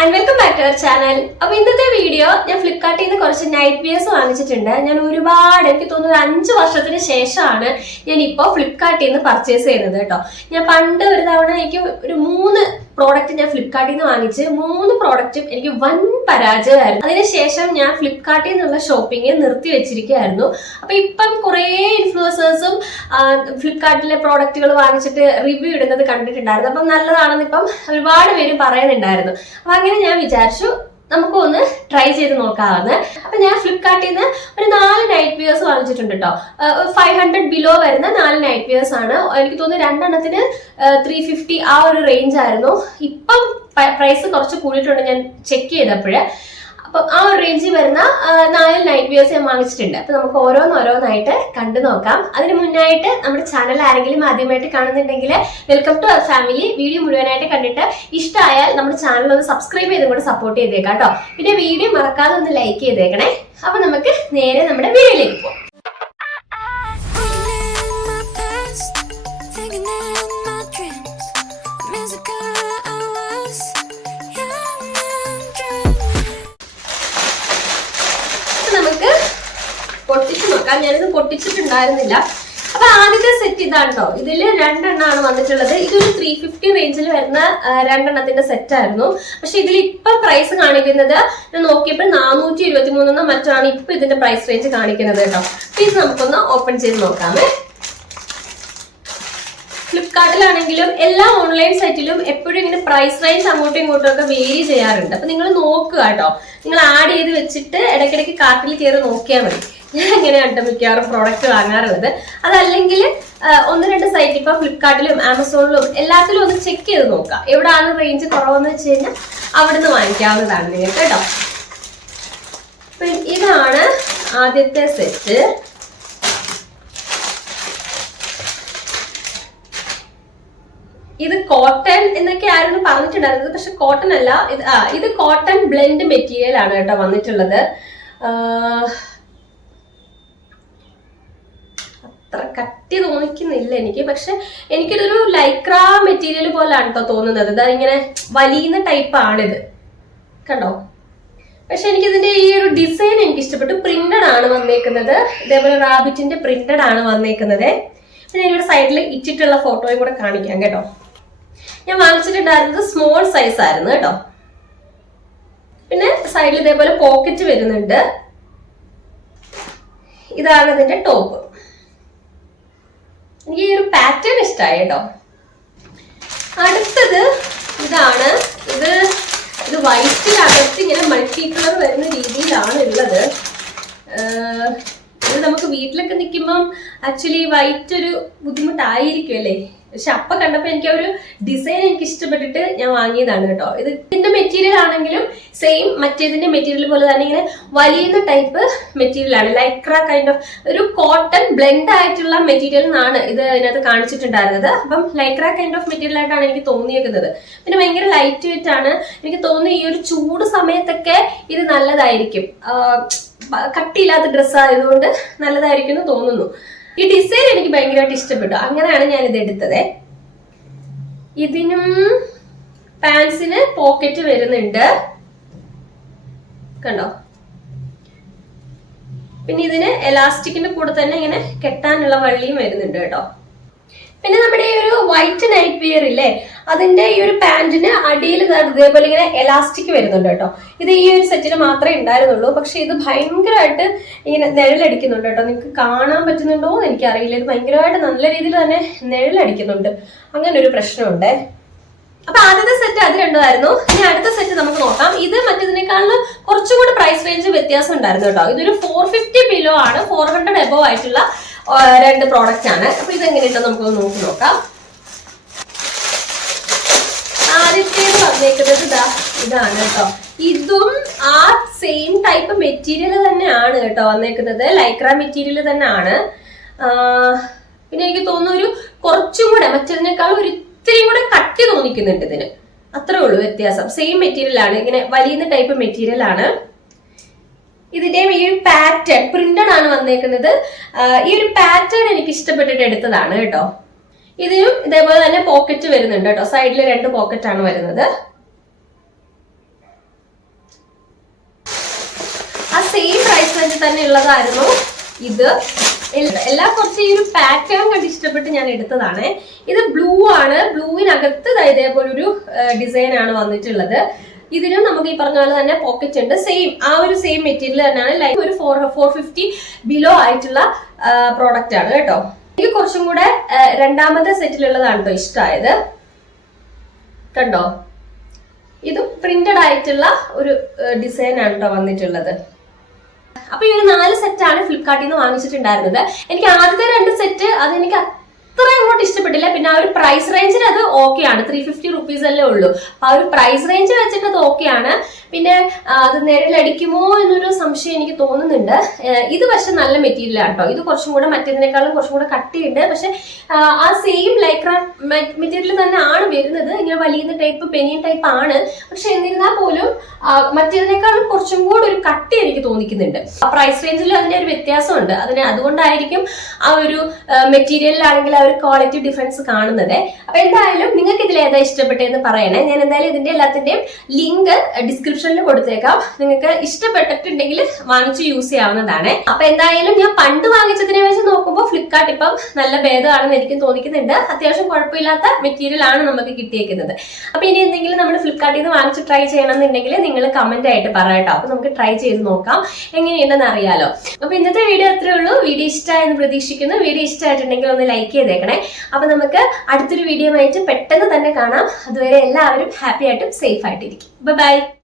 And welcome back to our channel അപ്പൊ ഇന്നത്തെ video ഞാൻ ഫ്ലിപ്കാർട്ടിൽ നിന്ന് കുറച്ച് നൈറ്റ് വിയേഴ്സ് വാങ്ങിച്ചിട്ടുണ്ട്. ഞാൻ ഒരുപാട് എനിക്ക് തോന്നുന്നത് അഞ്ച് വർഷത്തിന് ശേഷമാണ് ഞാൻ ഇപ്പോൾ ഫ്ലിപ്കാർട്ടിൽ നിന്ന് പർച്ചേസ് ചെയ്യുന്നത് കേട്ടോ. ഞാൻ പണ്ട് ഒരു തവണ എനിക്ക് ഒരു മൂന്ന് പ്രോഡക്റ്റ് ഞാൻ ഫ്ലിപ്കാർട്ടിൽ നിന്ന് വാങ്ങിച്ച് മൂന്ന് പ്രോഡക്റ്റും എനിക്ക് വൻ പരാജയമായിരുന്നു. അതിനുശേഷം ഞാൻ ഫ്ലിപ്കാർട്ടിൽ നിന്നുള്ള ഷോപ്പിംഗ് നിർത്തി വെച്ചിരിക്കുകയായിരുന്നു. അപ്പൊ ഇപ്പം കുറേ ഇൻഫ്ലുവൻസേഴ്സും ഫ്ലിപ്കാർട്ടിലെ പ്രോഡക്റ്റുകൾ വാങ്ങിച്ചിട്ട് റിവ്യൂ ഇടുന്നത് കണ്ടിട്ടുണ്ടായിരുന്നു. അപ്പം നല്ലതാണെന്ന് ഇപ്പം ഒരുപാട് പേര് പറയുന്നുണ്ടായിരുന്നു. അപ്പൊ അങ്ങനെ ഞാൻ വിചാരിച്ചു നമുക്ക് ഒന്ന് ട്രൈ ചെയ്ത് നോക്കാവുന്ന അപ്പൊ ഞാൻ ഫ്ലിപ്കാർട്ടിൽ നിന്ന് ഒരു നാല് നൈറ്റ് വിയേഴ്സ് വാങ്ങിച്ചിട്ടുണ്ട് കേട്ടോ ഫൈവ് ഹൺഡ്രഡ് ബിലോ വരുന്ന നാല് നൈറ്റ് വിയേഴ്സ് ആണ്. എനിക്ക് തോന്നുന്നു രണ്ടെണ്ണത്തിന് ത്രീ ഫിഫ്റ്റി ആ ഒരു റേഞ്ച് ആയിരുന്നു. ഇപ്പം പ്രൈസ് കുറച്ച് കൂടിയിട്ടുണ്ട്. ഞാൻ ചെക്ക് ചെയ്തപ്പോഴ്. അപ്പം ആ ഒരു റേഞ്ചിൽ വരുന്ന നാല് നൈറ്റ് വ്യൂസ് ഞാൻ വാങ്ങിച്ചിട്ടുണ്ട്. അപ്പൊ നമുക്ക് ഓരോന്നോരോന്നായിട്ട് കണ്ടു നോക്കാം. അതിന് മുന്നായിട്ട് നമ്മുടെ ചാനൽ ആരെങ്കിലും ആദ്യമായിട്ട് കാണുന്നുണ്ടെങ്കിൽ welcome to our family video മുഴുവനായിട്ട് കണ്ടിട്ട് ഇഷ്ടമായാൽ നമ്മുടെ ചാനൽ ഒന്ന് സബ്സ്ക്രൈബ് ചെയ്തും കൂടെ സപ്പോർട്ട് ചെയ്തേക്കാം കേട്ടോ. പിന്നെ വീഡിയോ മറക്കാതെ ഒന്ന് ലൈക്ക് ചെയ്തേക്കണേ. അപ്പൊ നമുക്ക് നേരെ നമ്മുടെ വീഡിയോയിലേക്ക് പോകാം. നോക്കാം ഞാനിത് പൊട്ടിച്ചിട്ടുണ്ടായിരുന്നില്ല. അപ്പൊ ആദ്യത്തെ സെറ്റ് ഇതാണ് കേട്ടോ ഇതിൽ രണ്ടെണ്ണമാണ് വന്നിട്ടുള്ളത്. ഇതൊരു ത്രീ ഫിഫ്റ്റി റേഞ്ചിൽ വരുന്ന രണ്ടെണ്ണത്തിന്റെ സെറ്റ് ആയിരുന്നു. പക്ഷെ ഇതിൽ ഇപ്പൊ പ്രൈസ് കാണിക്കുന്നത് നോക്കിയപ്പോൾ നാനൂറ്റി ഇരുപത്തി മൂന്നെന്നോ മറ്റാണ് ഇപ്പൊ ഇതിന്റെ പ്രൈസ് റേഞ്ച് കാണിക്കുന്നത് കേട്ടോ. ഇത് നമുക്കൊന്ന് ഓപ്പൺ ചെയ്ത് നോക്കാമേ. ഫ്ലിപ്കാർട്ടിലാണെങ്കിലും എല്ലാ ഓൺലൈൻ സൈറ്റിലും എപ്പോഴും ഇങ്ങനെ പ്രൈസ് റേഞ്ച് അങ്ങോട്ടും ഇങ്ങോട്ടും ഒക്കെ വേരി ചെയ്യാറുണ്ട്. അപ്പൊ നിങ്ങൾ നോക്കുക കേട്ടോ. നിങ്ങൾ ആഡ് ചെയ്ത് വെച്ചിട്ട് ഇടയ്ക്കിടയ്ക്ക് കാർട്ടിൽ കയറി നോക്കിയാൽ മതി. ഞാൻ എങ്ങനെയാണ് കേട്ടോ മിക്കവാറും പ്രോഡക്റ്റ് വാങ്ങാറുള്ളത്. അതല്ലെങ്കിൽ ഒന്ന് രണ്ട് സൈറ്റ് ഇപ്പൊ ഫ്ലിപ്കാർട്ടിലും ആമസോണിലും എല്ലാത്തിലും ഒന്ന് ചെക്ക് ചെയ്ത് നോക്കാം. എവിടെയാണ് റേഞ്ച് കുറവെന്ന് വെച്ച് കഴിഞ്ഞാൽ അവിടുന്ന് വാങ്ങിക്കാവുന്നതാണ് നിങ്ങൾക്ക് കേട്ടോ. ഇതാണ് ആദ്യത്തെ സെറ്റ് ഇത് കോട്ടൺ എന്നൊക്കെ ആയിരുന്നു പറഞ്ഞിട്ടുണ്ടായിരുന്നത് പക്ഷെ കോട്ടൺ അല്ല. ഇത് ആ ഇത് കോട്ടൺ ബ്ലെൻഡ് മെറ്റീരിയൽ ആണ് കേട്ടോ വന്നിട്ടുള്ളത്. അത്ര കട്ടി തോന്നിക്കുന്നില്ല എനിക്ക്. പക്ഷെ എനിക്കിതൊരു ലൈക്ര മെറ്റീരിയൽ പോലാണ് കേട്ടോ തോന്നുന്നത്. ഇതാ ഇങ്ങനെ വലിയുന്ന ടൈപ്പ് ആണിത്. കണ്ടോ? പക്ഷെ എനിക്കിതിന്റെ ഈ ഒരു ഡിസൈൻ എനിക്ക് ഇഷ്ടപ്പെട്ടു പ്രിന്റഡ് ആണ് വന്നേക്കുന്നത്. ഇതേപോലെ റാബിറ്റിന്റെ പ്രിന്റഡ് ആണ് വന്നേക്കുന്നത്. പിന്നെ ഇവിടെ സൈഡിൽ ഇച്ചിട്ടുള്ള ഫോട്ടോയും കൂടെ കാണിക്കാം കേട്ടോ. ഞാൻ വാങ്ങിച്ചിട്ടുണ്ടായിരുന്നത് സ്മോൾ സൈസ് ആയിരുന്നു കേട്ടോ. പിന്നെ സൈഡിൽ ഇതേപോലെ പോക്കറ്റ് വരുന്നുണ്ട്. ഇതാണ് ഇതിന്റെ ടോപ്പ് എനിക്ക് ഈ ഒരു പാറ്റേൺ ഇഷ്ടമായി കേട്ടോ. അടുത്തത് ഇതാണ്. ഇത് ഇത് വൈറ്റിനകത്ത് ഇങ്ങനെ മൾട്ടി കളർ വരുന്ന രീതിയിലാണ് ഉള്ളത് ഇത് നമുക്ക് വീട്ടിലൊക്കെ നിൽക്കുമ്പം ആക്ച്വലി വൈറ്റ് ഒരു ബുദ്ധിമുട്ടായിരിക്കും അല്ലേ പക്ഷെ അപ്പൊ കണ്ടപ്പോ എനിക്ക് ഒരു ഡിസൈൻ എനിക്ക് ഇഷ്ടപ്പെട്ടിട്ട് ഞാൻ വാങ്ങിയതാണ് കേട്ടോ. ഇത് ഇതിന്റെ മെറ്റീരിയൽ ആണെങ്കിലും സെയിം മറ്റേതിന്റെ മെറ്റീരിയൽ പോലെ തന്നെ ഇങ്ങനെ വലിയുന്ന ടൈപ്പ് മെറ്റീരിയൽ ആണ്. ലൈക്ര കൈൻഡ് ഓഫ് ഒരു കോട്ടൺ ബ്ലെൻഡ് ആയിട്ടുള്ള മെറ്റീരിയൽ എന്നാണ് ഇത് ഇതിനകത്ത് കാണിച്ചിട്ടുണ്ടായിരുന്നത്. അപ്പം ലൈക്ര കൈൻഡ് ഓഫ് മെറ്റീരിയൽ ആയിട്ടാണ് എനിക്ക് തോന്നിയേക്കുന്നത്. പിന്നെ ഭയങ്കര ലൈറ്റ് വെയിറ്റ് ആണ്. എനിക്ക് തോന്നുന്നു ഈ ഒരു ചൂട് സമയത്തൊക്കെ ഇത് നല്ലതായിരിക്കും. കട്ടിയില്ലാത്ത ഡ്രസ്സ് ആയതുകൊണ്ട് നല്ലതായിരിക്കും എന്ന് തോന്നുന്നു. ഈ ഡിസൈൻ എനിക്ക് ഭയങ്കരമായിട്ട് ഇഷ്ടപ്പെട്ടു. അങ്ങനെയാണ് ഞാൻ ഇത് എടുത്തത്. ഇതിനും പാൻസിന് പോക്കറ്റ് വരുന്നുണ്ട്. കണ്ടോ? പിന്നെ ഇതിന് എലാസ്റ്റിക്കിന്റെ കൂടെ തന്നെ ഇങ്ങനെ കെട്ടാനുള്ള വള്ളിയും വരുന്നുണ്ട് കേട്ടോ. പിന്നെ നമ്മുടെ ഈ ഒരു വൈറ്റ് നൈറ്റ് വിയർ ഇല്ലേ അതിന്റെ ഈ ഒരു പാന്റിന് അടിയിൽ ഇതേപോലെ ഇങ്ങനെ എലാസ്റ്റിക് വരുന്നുണ്ട് കേട്ടോ. ഇത് ഈ ഒരു സെറ്റിന് മാത്രമേ ഉണ്ടായിരുന്നുള്ളൂ. പക്ഷെ ഇത് ഭയങ്കരമായിട്ട് ഇങ്ങനെ നിഴലടിക്കുന്നുണ്ട് കേട്ടോ. നിങ്ങൾക്ക് കാണാൻ പറ്റുന്നുണ്ടോ എന്ന് എനിക്കറിയില്ല. ഇത് ഭയങ്കരമായിട്ട് നല്ല രീതിയിൽ തന്നെ നിഴലടിക്കുന്നുണ്ട്. അങ്ങനെ ഒരു പ്രശ്നമുണ്ട്. അപ്പൊ ആദ്യത്തെ സെറ്റ് അത് രണ്ടുമായിരുന്നു ഇനി അടുത്ത സെറ്റ് നമുക്ക് നോക്കാം. ഇത് മറ്റേതിനേക്കാളും കുറച്ചും കൂടി പ്രൈസ് റേഞ്ച് വ്യത്യാസം ഉണ്ടായിരുന്നു കേട്ടോ. ഇതൊരു ഫോർ ഫിഫ്റ്റി ബിലോ ആണ്. ഫോർ ഹൺഡ്രഡ് എബോ ആയിട്ടുള്ള രണ്ട് പ്രോഡക്റ്റ് ആണ്. അപ്പൊ ഇത് എങ്ങനെയുണ്ടോ നമുക്ക് നോക്കി നോക്കാം. ആദ്യത്തേത് വന്നേക്കുന്നത് ഇതാ ഇതാണ് കേട്ടോ. ഇതും ആ സെയിം ടൈപ്പ് മെറ്റീരിയൽ തന്നെയാണ് കേട്ടോ വന്നേക്കുന്നത്. ലൈക്ര മെറ്റീരിയൽ തന്നെയാണ്. പിന്നെ എനിക്ക് തോന്നുന്നു ഒരു കുറച്ചും കൂടെ മറ്റതിനേക്കാൾ ഒരു ഇത്തിരി കൂടെ കട്ടി തോന്നിക്കുന്നുണ്ട് ഇതിന്. അത്രേ ഉള്ളൂ വ്യത്യാസം. സെയിം മെറ്റീരിയൽ ആണ്. ഇങ്ങനെ വലിയ ടൈപ്പ് മെറ്റീരിയൽ ആണ്. ഇതിന്റെ ഈ ഒരു പാറ്റേൺ പ്രിന്റഡ് ആണ് വന്നേക്കുന്നത്. ഈ ഒരു പാറ്റേൺ എനിക്ക് ഇഷ്ടപ്പെട്ടിട്ട് എടുത്തതാണ് കേട്ടോ. ഇതിനും ഇതേപോലെ തന്നെ പോക്കറ്റ് വരുന്നുണ്ട് കേട്ടോ. സൈഡിൽ രണ്ട് പോക്കറ്റ് ആണ് വരുന്നത്. ആ സെയിം പ്രൈസ് റേഞ്ച് തന്നെ ഉള്ളതായിരുന്നു ഇത്. എല്ലാ കുറച്ച് ഈ ഒരു പാറ്റേൺ കണ്ട് ഇഷ്ടപ്പെട്ട് ഞാൻ എടുത്തതാണ്. ഇത് ബ്ലൂ ആണ്. ബ്ലൂവിനകത്ത് ഇതേപോലെ ഒരു ഡിസൈൻ ആണ് വന്നിട്ടുള്ളത്. ഇതിനും നമുക്ക് ഈ പറഞ്ഞ പോലെ തന്നെ പോക്കറ്റ് ഉണ്ട്. സെയിം ആ ഒരു സെയിം മെറ്റീരിയൽ തന്നെയാണ് ലൈക്ക് ഒരു ഫോർ ഫോർ ഫിഫ്റ്റി ബിലോ ആയിട്ടുള്ള പ്രോഡക്റ്റ് ആണ് കേട്ടോ. എനിക്ക് കുറച്ചും കൂടെ രണ്ടാമത്തെ സെറ്റിലുള്ളതാണ് കേട്ടോ ഇഷ്ടമായത് കണ്ടോ? ഇതും പ്രിന്റഡ് ആയിട്ടുള്ള ഒരു ഡിസൈൻ ആണ് കേട്ടോ വന്നിട്ടുള്ളത്. അപ്പൊ ഈ ഒരു നാല് സെറ്റാണ് ഫ്ലിപ്കാർട്ടിൽ നിന്ന് വാങ്ങിച്ചിട്ടുണ്ടായിരുന്നത്. എനിക്ക് ആദ്യത്തെ രണ്ട് സെറ്റ് അത് എനിക്ക് അത്ര അങ്ങോട്ട് ഇഷ്ടപ്പെട്ടില്ല. പിന്നെ ആ ഒരു പ്രൈസ് റേഞ്ചിൽ അത് ഓക്കെ ആണ്. ത്രീ ഫിഫ്റ്റി റുപ്പീസ് അല്ലേ ഉള്ളൂ. അപ്പൊ ആ ഒരു പ്രൈസ് റേഞ്ച് വെച്ചിട്ട് അത് ഓക്കെ ആണ്. പിന്നെ അത് നിഴലടിക്കുമോ എന്നൊരു സംശയം എനിക്ക് തോന്നുന്നുണ്ട്. ഇത് പക്ഷെ നല്ല മെറ്റീരിയൽ ആട്ടോ ഇത് കുറച്ചും കൂടെ മറ്റേതിനേക്കാളും കുറച്ചും കൂടെ കട്ടിയുണ്ട്. പക്ഷെ ആ, സെയിം ലൈക്രാ മെറ്റീരിയൽ തന്നെ ആണ് വരുന്നത്. ഇങ്ങനെ വലിയ ടൈപ്പ് പെനിയൻ ടൈപ്പ് ആണ്. പക്ഷെ എന്നിരുന്നാൽ പോലും മറ്റേതിനേക്കാളും കുറച്ചും കൂടെ ഒരു കട്ടി എനിക്ക് തോന്നിക്കുന്നുണ്ട്. പ്രൈസ് റേഞ്ചിൽ അതിന്റെ ഒരു വ്യത്യാസമുണ്ട്. അതിന് അതുകൊണ്ടായിരിക്കും ആ ഒരു മെറ്റീരിയലിലാണെങ്കിൽ ആ ഒരു ക്വാളിറ്റി ഡിഫറൻസ് കാണുന്നത്. അപ്പൊ എന്തായാലും നിങ്ങൾക്ക് ഇതിൽ ഏതാ ഇഷ്ടപ്പെട്ടതെന്ന് പറയണേ. ഞാൻ എന്തായാലും ഇതിന്റെ എല്ലാത്തിന്റെയും ലിങ്ക് ഡിസ്ക്രിപ്ഷനിൽ കൊടുത്തേക്കാം. നിങ്ങൾക്ക് ഇഷ്ടപ്പെട്ടിട്ടുണ്ടെങ്കിൽ വാങ്ങിച്ച് യൂസ് ചെയ്യാവുന്നതാണ്. അപ്പൊ എന്തായാലും ഞാൻ പണ്ട് വാങ്ങിച്ചതിനെ വെച്ച് നോക്കുമ്പോൾ ഫ്ലിപ്കാർട്ട് ഇപ്പം നല്ല ഭേദമാണെന്ന് എനിക്ക് തോന്നിക്കുന്നുണ്ട്. അത്യാവശ്യം കുഴപ്പമില്ലാത്ത മെറ്റീരിയൽ ആണ് നമുക്ക് കിട്ടിയേക്കുന്നത്. അപ്പൊ ഇനി എന്തെങ്കിലും നമ്മൾ ഫ്ലിപ്കാർട്ടിൽ നിന്ന് വാങ്ങിച്ച് ട്രൈ ചെയ്യണമെന്നുണ്ടെങ്കിൽ നിങ്ങൾ കമന്റ് ആയിട്ട് പറയട്ടോ അപ്പൊ നമുക്ക് ട്രൈ ചെയ്ത് നോക്കാം. എങ്ങനെയുണ്ടെന്ന് അറിയാലോ. അപ്പൊ ഇന്നത്തെ വീഡിയോ അത്രേ ഉള്ളൂ. വീഡിയോ ഇഷ്ടമായെന്ന് പ്രതീക്ഷിക്കുന്നു. വീഡിയോ ഇഷ്ടമായിട്ടുണ്ടെങ്കിൽ ഒന്ന് ലൈക്ക് ചെയ്തേക്കണേ. അപ്പൊ നമുക്ക് അടുത്തൊരു വീഡിയോ ആയിട്ട് പെട്ടെന്ന് തന്നെ കാണാം. അതുവരെ എല്ലാവരും ഹാപ്പി ആയിട്ടും സേഫ് ആയിട്ടിരിക്കും. ബൈ